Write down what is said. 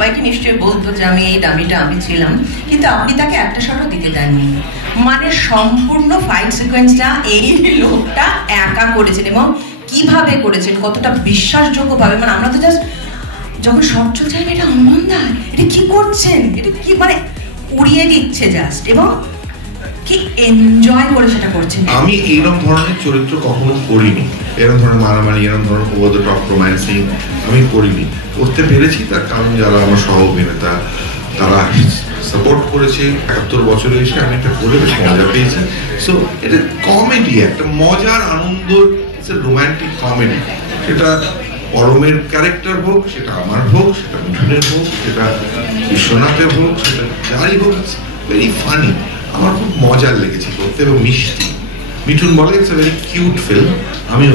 সবাইকে নিশ্চয়ই বলতো যে আমি এই দামিটা আমি ছিলাম, কিন্তু আপনি তাকে একটা শটও দিতে দেননি। মানে সম্পূর্ণ ফাইট সিকোয়েন্সটা এই লোকটা একা করেছেন, এবং কিভাবে করেছেন, কতটা বিশ্বাসযোগ্যভাবে। মানে আমরা তো জাস্ট যখন শট চলছে এটা অমনদা এটা কি করছেন, এটা কি মানে উড়িয়ে দিচ্ছে জাস্ট, এবং কি এনজয় করে সেটা করছেন। আমি এইরকম ধরনের চরিত্র কখনো করিনি, এরকম ধরনের মারামারি, এরকম ধরনের ওভার দ্য টপ রোম্যান্সিং আমি করিনি। করতে পেরেছি তার কারণ যারা আমার সহ অভিনেতা তারা সাপোর্ট করেছে। 71 বছরে এসে আমি এটা করে বেশ মজা পেয়েছি। সো এটা কমেডি, একটা মজার আনন্দ, রোম্যান্টিক কমেডি। সেটা পরমের ক্যারেক্টার হোক, সেটা আমার হোক, সেটা মিঠুনের হোক, সেটা বিশ্বনাথের হোক, সেটা যারই হোক, ভেরি ফানি। আমার খুব মজার লেগেছে করতে এবং মিষ্টি। মিঠুন বলে it's a very cute film, আমিও